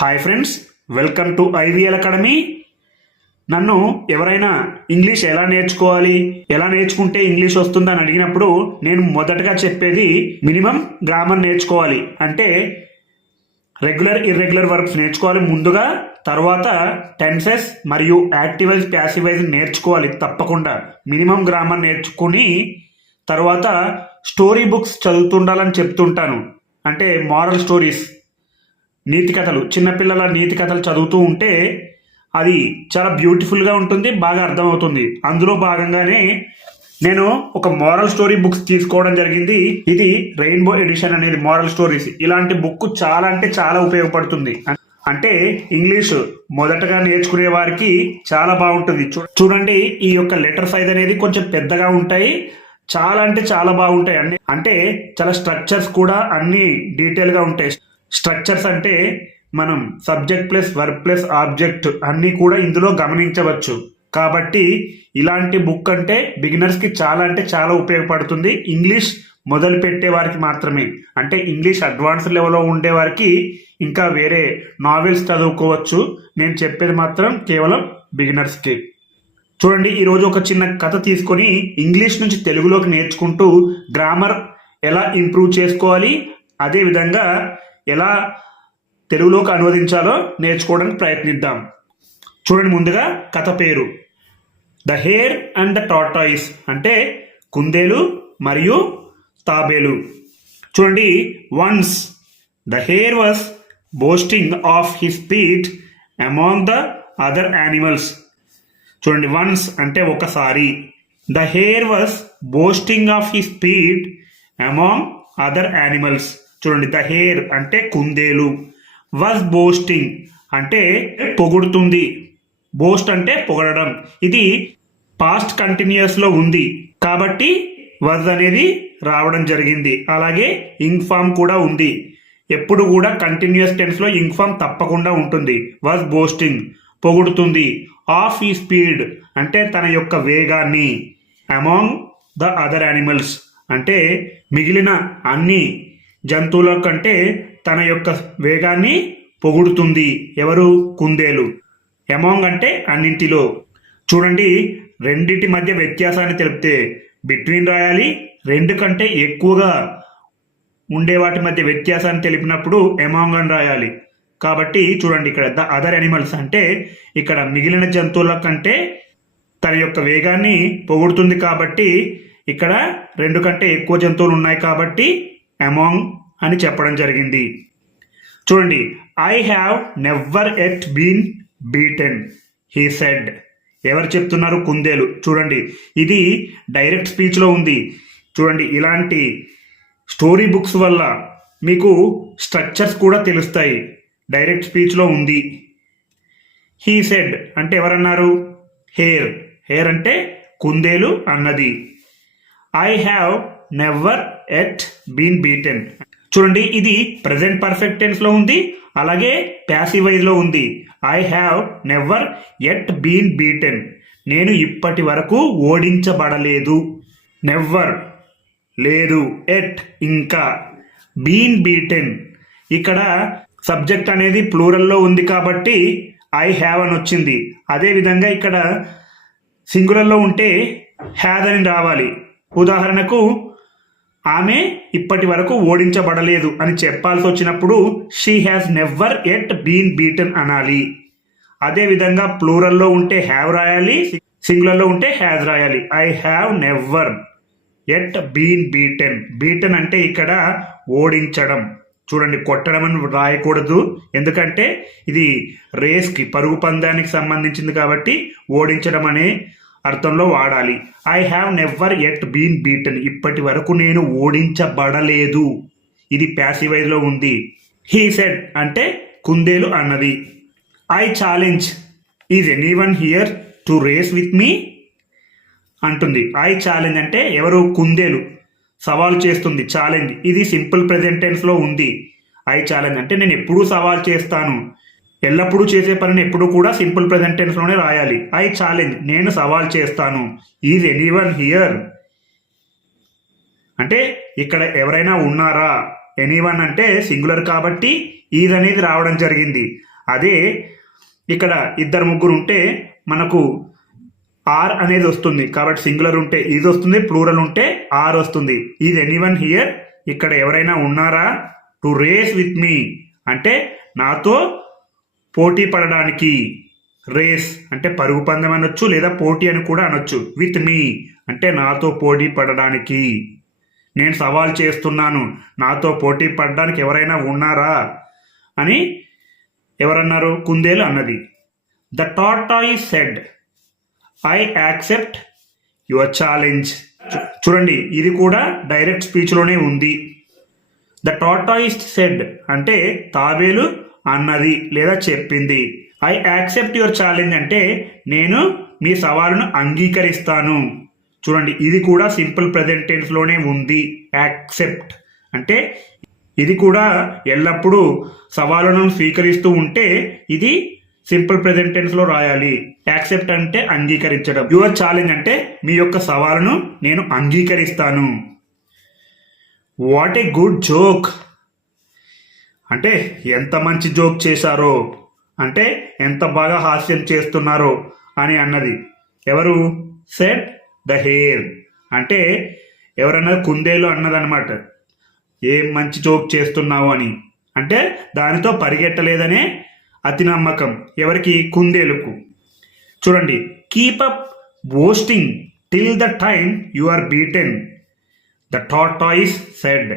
Hi friends, welcome to IVL academy. నన్ను ఎవరైనా English ఎలా నేర్చుకోవాలి, ఎలా నేర్చుకుంటే ఇంగ్లీష్ వస్తుందని అడిగినప్పుడు నేను మొదటగా చెప్పేది మినిమం గ్రామర్ నేర్చుకోవాలి. అంటే రెగ్యులర్ ఇర్రెగ్యులర్ వర్బ్స్ నేర్చుకోవాలి ముందుగా. తర్వాత టెన్సెస్ మరియు యాక్టివైజ్ ప్యాసివైజ్ నేర్చుకోవాలి తప్పకుండా. మినిమం గ్రామర్ నేర్చుకుని తర్వాత స్టోరీ బుక్స్ చదువుతుండాలని చెప్తుంటాను. అంటే మారల్ స్టోరీస్, నీతి కథలు, చిన్నపిల్లల నీతి కథలు చదువుతూ ఉంటే అది చాలా బ్యూటిఫుల్గా ఉంటుంది, బాగా అర్థమవుతుంది. అందులో భాగంగానే నేను ఒక మోరల్ స్టోరీ బుక్స్ తీసుకోవడం జరిగింది. ఇది రెయిన్బో ఎడిషన్ అనేది మోరల్ స్టోరీస్. ఇలాంటి బుక్ చాలా అంటే చాలా ఉపయోగపడుతుంది. అంటే ఇంగ్లీష్ మొదటగా నేర్చుకునే వారికి చాలా బాగుంటుంది. చూడండి, ఈ యొక్క లెటర్ సైజ్ అనేది కొంచెం పెద్దగా ఉంటాయి. చాలా అంటే చాలా బాగుంటాయి అన్ని. అంటే చాలా స్ట్రక్చర్స్ కూడా అన్ని డీటెయిల్గా ఉంటాయి. స్ట్రక్చర్స్ అంటే మనం subject plus verb plus object అన్నీ కూడా ఇందులో గమనించవచ్చు. కాబట్టి ఇలాంటి బుక్ అంటే బిగినర్స్కి చాలా అంటే చాలా ఉపయోగపడుతుంది. ఇంగ్లీష్ మొదలు పెట్టే వారికి మాత్రమే. అంటే ఇంగ్లీష్ అడ్వాన్స్ లెవెల్లో ఉండే వారికి ఇంకా వేరే నావెల్స్ చదువుకోవచ్చు. నేను చెప్పేది మాత్రం కేవలం బిగినర్స్కి. చూడండి, ఈరోజు ఒక చిన్న కథ తీసుకొని ఇంగ్లీష్ నుంచి తెలుగులోకి నేర్చుకుంటూ గ్రామర్ ఎలా ఇంప్రూవ్ చేసుకోవాలి, అదేవిధంగా ఎలా తెలుగులోకి అనువదించాలో నేర్చుకోవడానికి ప్రయత్నిద్దాం. చూడండి, ముందుగా కథ పేరు the hair and the tortoise, అంటే కుందేలు మరియు తాబేలు. చూడండి, once the hair was boasting of his speed among the other animals. చూడండి, వన్స్ అంటే ఒకసారి, the hair was boasting of his speed among other animals. చూడండి, ద హేర్ అంటే కుందేలు, వాజ్ బోస్టింగ్ అంటే పొగుడుతుంది, బోస్ట్ అంటే పొగడడం. ఇది పాస్ట్ కంటిన్యూస్లో ఉంది కాబట్టి వాజ్ అనేది రావడం జరిగింది. అలాగే ఇంగ్ ఫామ్ కూడా ఉంది. ఎప్పుడు కూడా కంటిన్యూస్ టెన్స్లో ఇంగ్ ఫామ్ తప్పకుండా ఉంటుంది. వాజ్ బోస్టింగ్ పొగుడుతుంది, ఆఫ్ ఈ స్పీడ్ అంటే తన యొక్క వేగాన్ని, అమాంగ్ ద అదర్ యానిమల్స్ అంటే మిగిలిన అన్ని జంతువుల కంటే తన యొక్క వేగాన్ని పొగుడుతుంది. ఎవరు? కుందేలు. అమాంగ్ అంటే అన్నింటిలో. చూడండి, రెండింటి మధ్య వ్యత్యాసాన్ని తెలిపితే బిట్వీన్ రాయాలి. రెండు కంటే ఎక్కువగా ఉండే వాటి మధ్య వ్యత్యాసాన్ని తెలిపినప్పుడు అమాంగ్ అని రాయాలి. కాబట్టి చూడండి, ఇక్కడ ద అదర్ యానిమల్స్ అంటే ఇక్కడ మిగిలిన జంతువుల కంటే తన యొక్క వేగాన్ని పొగుడుతుంది. కాబట్టి ఇక్కడ రెండు కంటే ఎక్కువ జంతువులు ఉన్నాయి కాబట్టి అమాంగ్ అని చెప్పడం జరిగింది. చూడండి, I have never yet been beaten he said. ఎవరు చెప్తున్నారు? కుందేలు. చూడండి, ఇది డైరెక్ట్ స్పీచ్లో ఉంది. చూడండి, ఇలాంటి స్టోరీ బుక్స్ వల్ల మీకు స్ట్రక్చర్స్ కూడా తెలుస్తాయి. డైరెక్ట్ స్పీచ్లో ఉంది. హీ సెడ్ అంటే ఎవరన్నారు? హేర్. హేర్ అంటే కుందేలు అన్నది. I have never yet been beaten. చూడండి, ఇది ప్రెజెంట్ పర్ఫెక్ట్ టెన్స్లో ఉంది, అలాగే ప్యాసివైజ్లో ఉంది. I have never yet been beaten. నేను ఇప్పటి వరకు ఓడించబడలేదు. నెవర్ లేదు, ఎట్ ఇంకా, బీన్ బీటెన్ ఇక్కడ సబ్జెక్ట్ అనేది ప్లూరల్లో ఉంది కాబట్టి ఐ హ్యావ్ అని వచ్చింది. అదేవిధంగా ఇక్కడ సింగులర్లో ఉంటే హ్యాడ్ అని రావాలి. ఉదాహరణకు ఆమె ఇప్పటి వరకు ఓడించబడలేదు అని చెప్పాల్సి వచ్చినప్పుడు she has never yet been beaten అనాలి. అదేవిధంగా ప్లూరల్లో ఉంటే హ్యావ్ రాయాలి, సింగులర్లో ఉంటే హ్యాజ్ రాయాలి. I have never yet been beaten. Beaten అంటే ఇక్కడ ఓడించడం. చూడండి, కొట్టడం అని రాయకూడదు, ఎందుకంటే ఇది రేస్కి, పరుగు పందానికి సంబంధించింది కాబట్టి ఓడించడం అనే అర్థంలో వాడాలి. I have never yet been beaten. ఇప్పటి వరకు నేను ఓడించబడలేదు. ఇది ప్యాసివైజ్లో ఉంది. హీ సెడ్ అంటే కుందేలు అన్నది. I challenge is anyone here to race with me అంటుంది. ఐ ఛాలెంజ్ అంటే ఎవరు? కుందేలు సవాల్ చేస్తుంది. ఛాలెంజ్ ఇది సింపుల్ ప్రెజెంట్ టెన్స్లో ఉంది. ఐ ఛాలెంజ్ అంటే నేను ఎప్పుడూ సవాల్ చేస్తాను. ఎల్లప్పుడూ చేసే పనిని ఎప్పుడు కూడా సింపుల్ ప్రెజెంట్ టెన్స్లోనే రాయాలి. ఐ ఛాలెంజ్ నేను సవాల్ చేస్తాను. ఈజ్ ఎనీవన్ హియర్ అంటే ఇక్కడ ఎవరైనా ఉన్నారా ఎనీవన్ అంటే సింగులర్ కాబట్టి ఈజ్ అనేది రావడం జరిగింది. అదే ఇక్కడ ఇద్దరు ముగ్గురు ఉంటే మనకు ఆర్ అనేది వస్తుంది. కాబట్టి సింగులర్ ఉంటే ఈజ్ వస్తుంది, ప్లూరల్ ఉంటే ఆర్ వస్తుంది. ఈజ్ ఎనీవన్ హియర్, ఇక్కడ ఎవరైనా ఉన్నారా? టు రేస్ విత్ మీ అంటే నాతో పోటీ పడడానికి. రేస్ అంటే పరుగు పందెం అనొచ్చు, లేదా పోటీ అని కూడా అనొచ్చు. విత్ మీ అంటే నాతో పోటీ పడడానికి. నేను సవాల్ చేస్తున్నాను, నాతో పోటీ పడడానికి ఎవరైనా ఉన్నారా అని ఎవరన్నారు? కుందేలు అన్నది. The tortoise said, I accept your challenge. చూడండి, ఇది కూడా డైరెక్ట్ స్పీచ్లోనే ఉంది. ద టార్టాయిస్ సెడ్ అంటే తాబేలు అన్నది లేదా చెప్పింది. ఐ యాక్సెప్ట్ యువర్ ఛాలెంజ్ అంటే నేను మీ సవాలును అంగీకరిస్తాను. చూడండి, ఇది కూడా సింపుల్ ప్రెజెంట్ టెన్స్లోనే ఉంది. యాక్సెప్ట్ అంటే ఇది కూడా ఎల్లప్పుడూ సవాలును స్వీకరిస్తూ ఉంటే ఇది సింపుల్ ప్రెజెంట్ టెన్స్లో రాయాలి. యాక్సెప్ట్ అంటే అంగీకరించడం. యువర్ ఛాలెంజ్ అంటే మీ యొక్క సవాలును నేను అంగీకరిస్తాను. వాట్ ఏ గుడ్ జోక్ అంటే ఎంత మంచి జోక్ చేశారో, అంటే ఎంత బాగా హాస్యం చేస్తున్నారో అని అన్నది. ఎవరు? సెడ్ ద హేర్ అంటే ఎవరన్నా కుందేలు అన్నదన్నమాట. ఏం మంచి జోక్ చేస్తున్నావు అని. అంటే దానితో పరిగెట్టలేదనే అతి నమ్మకం. ఎవరికి? కుందేలుకు. చూడండి, keep up boasting till the time you are beaten, the tortoise said.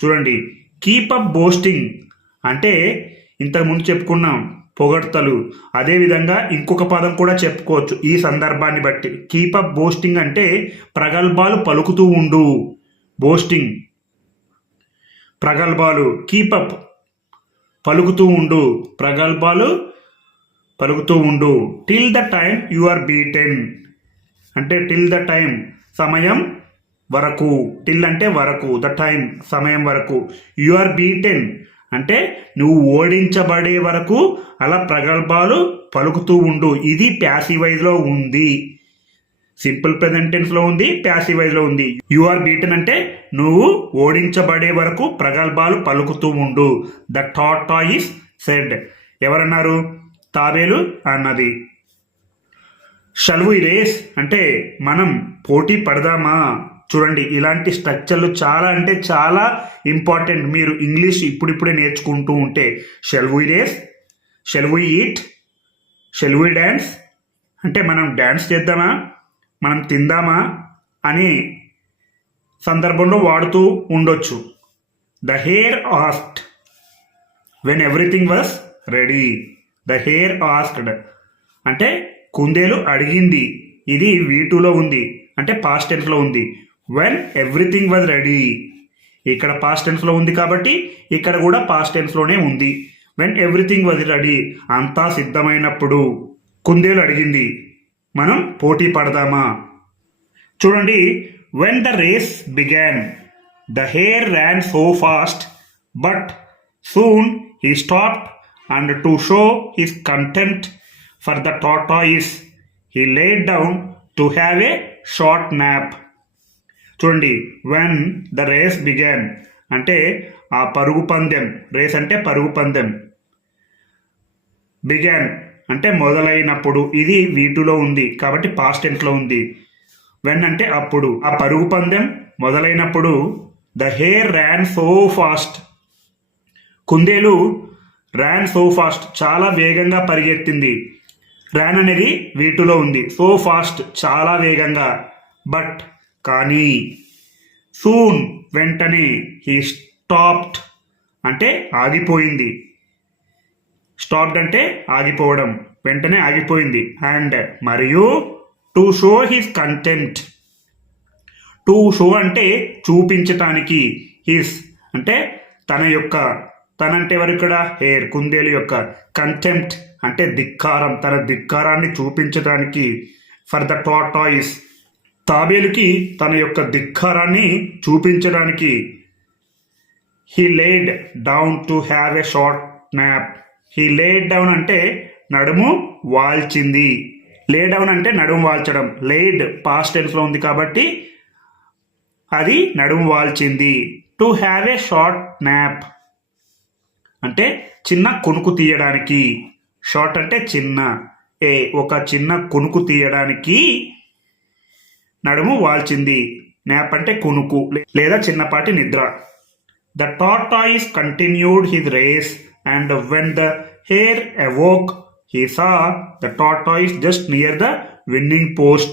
చూడండి, కీప్ అప్ బోస్టింగ్ అంటే ఇంతకుముందు చెప్పుకున్నాం పొగడ్తలు. అదేవిధంగా ఇంకొక పదం కూడా చెప్పుకోవచ్చు ఈ సందర్భాన్ని బట్టి. కీప్ అప్ బోస్టింగ్ అంటే ప్రగల్భాలు పలుకుతూ ఉండు. బోస్టింగ్ ప్రగల్భాలు, కీపప్ పలుకుతూ ఉండు, ప్రగల్భాలు పలుకుతూ ఉండు. Till the time you are beaten అంటే టిల్ ద టైమ్ సమయం వరకు. టిల్ అంటే వరకు, ద టైమ్ సమయం వరకు. యు ఆర్ బీటెన్ అంటే నువ్వు ఓడించబడే వరకు అలా ప్రగల్భాలు పలుకుతూ ఉండు. ఇది ప్యాసివైజ్లో ఉంది. సింపుల్ ప్రెజెంట్ టెన్స్లో ఉంది, ప్యాసివైజ్లో ఉంది. యు ఆర్ బీటెన్ అంటే నువ్వు ఓడించబడే వరకు ప్రగల్భాలు పలుకుతూ ఉండు. ద టార్టాయిస్ సెడ్ ఎవరన్నారు? తాబేలు అన్నది. షల్ వి రేస్ అంటే మనం పోటీ పడదామా? చూడండి, ఇలాంటి స్ట్రక్చర్లు చాలా అంటే చాలా ఇంపార్టెంట్. మీరు ఇంగ్లీష్ ఇప్పుడిప్పుడే నేర్చుకుంటూ ఉంటే shall we race, shall we eat, shall we dance అంటే మనం డ్యాన్స్ చేద్దామా, మనం తిందామా అని సందర్భంలో వాడుతూ ఉండొచ్చు. The hair asked when everything was ready. The hair asked అంటే కుందేలు అడిగింది. ఇది V2లో ఉంది అంటే పాస్ట్ టెన్స్లో ఉంది. వెన్ ఎవ్రీథింగ్ వాజ్ రెడీ ఇక్కడ పాస్ట్ టెన్స్లో ఉంది కాబట్టి ఇక్కడ కూడా పాస్ట్ టెన్స్లోనే ఉంది. వెన్ ఎవ్రీథింగ్ వాజ్ రెడీ అంతా సిద్ధమైనప్పుడు కుందేలు అడిగింది, మనం పోటీ పడదామా? చూడండి, when the race began the hare ran so fast but soon he stopped and to show his contempt for the tortoise he laid down to have a short nap. చూడండి, when the race began అంటే ఆ పరుగు పందెం. Race అంటే పరుగు పందెం. Began అంటే మొదలైనప్పుడు. ఇది V2లో ఉంది కాబట్టి పాస్ట్ టెన్స్లో ఉంది. వెన్ అంటే అప్పుడు. ఆ పరుగు పందెం మొదలైనప్పుడు the hare ran so fast కుందేలు ర్యాన్ సో ఫాస్ట్ చాలా వేగంగా పరిగెత్తింది. ర్యాన్ అనేది V2లో ఉంది. సో ఫాస్ట్ చాలా వేగంగా. బట్ కానీ సూన్ వెంటనే హీ స్టాప్డ్ అంటే ఆగిపోయింది. స్టాప్డ్ అంటే ఆగిపోవడం, వెంటనే ఆగిపోయింది. అండ్ మరియు to show his contempt. To show అంటే చూపించటానికి. హిస్ అంటే తన యొక్క, తన అంటే ఎవరు ఇక్కడ? హేర్ కుందేలు యొక్క. కంటెంప్ట్ అంటే ధిక్కారం, తన ధిక్కారాన్ని చూపించడానికి. ఫర్ ద టార్టాయిస్ తాబేలుకి తన యొక్క ధిక్కారాన్ని చూపించడానికి. He laid down to have a short nap. He laid down అంటే నడుము వాల్చింది. లే డౌన్ అంటే నడుము వాల్చడం. లేడ్ పాస్ట్ టెన్స్లో ఉంది కాబట్టి అది నడుము వాల్చింది. To have a short nap అంటే చిన్న కొనుకు తీయడానికి. షార్ట్ అంటే చిన్న, ఒక చిన్న కొనుకు తీయడానికి నడుము వాల్చింది. నాప్ అంటే కొనుకు లేదా చిన్నపాటి నిద్ర. The tortoise continued his race and when the hare awoke he saw the tortoise just near the winning post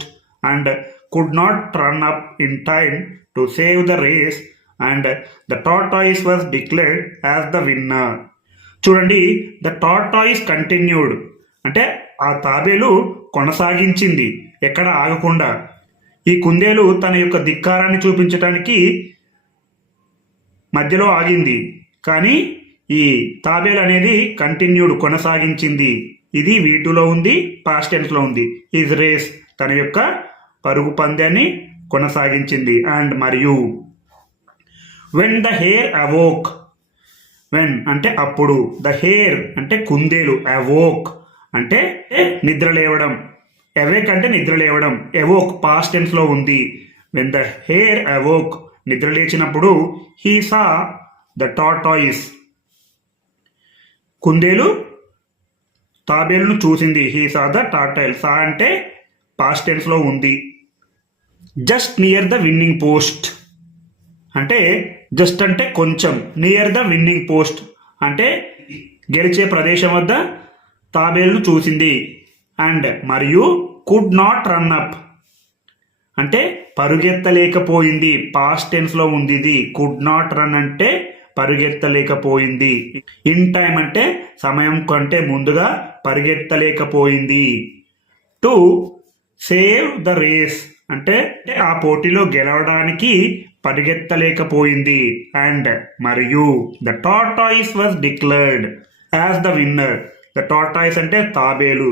and could not run up in time to save the race and the tortoise was declared as the winner. చూడండి, the tortoise continued అంటే ఆ తాబేలు కొనసాగించింది, ఎక్కడ ఆగకుండా. ఈ కుందేలు తన యొక్క ధిక్కారాన్ని చూపించటానికి మధ్యలో ఆగింది, కానీ ఈ తాబేలు అనేది కంటిన్యూడ్ కొనసాగించింది. ఇది V2లో ఉంది, పాస్ట్ టెన్స్లో ఉంది. హిజ్ రేస్ తన యొక్క పరుగు పందాన్ని కొనసాగించింది. అండ్ మరియు వెన్ ద హేర్ అవోక్, వెన్ అంటే అప్పుడు, ద హేర్ అంటే కుందేలు, అవోక్ అంటే నిద్ర లేవడం, అవేక్ అంటే నిద్ర లేవడం, అవోక్ పాస్ట్ టెన్స్లో ఉంది. వెన్ ద హేర్ అవోక్ నిద్ర లేచినప్పుడు, హీ సా ద టార్టాయిస్ కుందేలు తాబేలును చూసింది. హీ సా ద టార్టైల్, సా అంటే పాస్ట్ టెన్స్లో ఉంది. Just near the winning post అంటే జస్ట్ అంటే కొంచెం, నియర్ ద విన్నింగ్ పోస్ట్ అంటే గెలిచే ప్రదేశం వద్ద తాబేలును చూసింది. అండ్ మరియు కుడ్ నాట్ రన్ అప్ అంటే పరుగెత్తలేకపోయింది, పాస్ట్ టెన్స్లో ఉంది ఇది. కుడ్ నాట్ రన్ అంటే పరిగెత్తలేకపోయింది. ఇన్ టైం అంటే సమయం కంటే ముందుగా పరిగెత్తలేకపోయింది. టు సేవ్ ద రేస్ అంటే ఆ పోటీలో గెలవడానికి పరిగెత్తలేకపోయింది. అండ్ మరియు the tortoise was declared as the winner. The tortoise అంటే తాబేలు,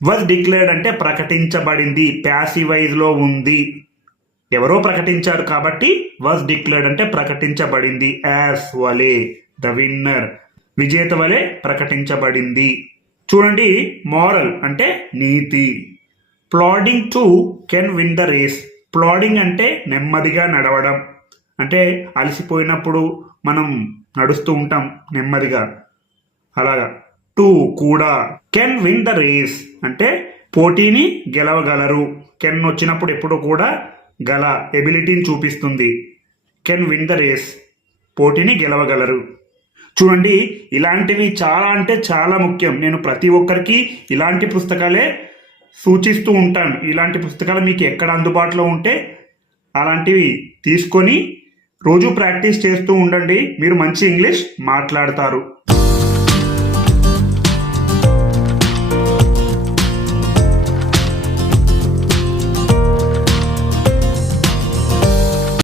వాజ్ డిక్లేర్డ్ అంటే ప్రకటించబడింది, ప్యాసివైజ్లో ఉంది. ఎవరో ప్రకటించారు కాబట్టి వాజ్ డిక్లేర్డ్ అంటే ప్రకటించబడింది. యాజ్ వలే, ద విన్నర్ విజేత వలె ప్రకటించబడింది. చూడండి, మోరల్ అంటే నీతి. Plodding to can win the race. Plodding అంటే నెమ్మదిగా నడవడం, అంటే అలసిపోయినప్పుడు మనం నడుస్తూ ఉంటాం నెమ్మదిగా, అలాగా. టు కూడా, కెన్ విన్ ద రేస్ అంటే పోటీని గెలవగలరు. కెన్ వచ్చినప్పుడు ఎప్పుడు కూడా గల ఎబిలిటీని చూపిస్తుంది. కెన్ విన్ ద రేస్ పోటీని గెలవగలరు. చూడండి, ఇలాంటివి చాలా అంటే చాలా ముఖ్యం. నేను ప్రతి ఒక్కరికి ఇలాంటి పుస్తకాలే సూచిస్తూ ఉంటాను. ఇలాంటి పుస్తకాలు మీకు ఎక్కడ అందుబాటులో ఉంటే అలాంటివి తీసుకొని రోజు ప్రాక్టీస్ చేస్తూ ఉండండి. మీరు మంచి ఇంగ్లీష్ మాట్లాడతారు.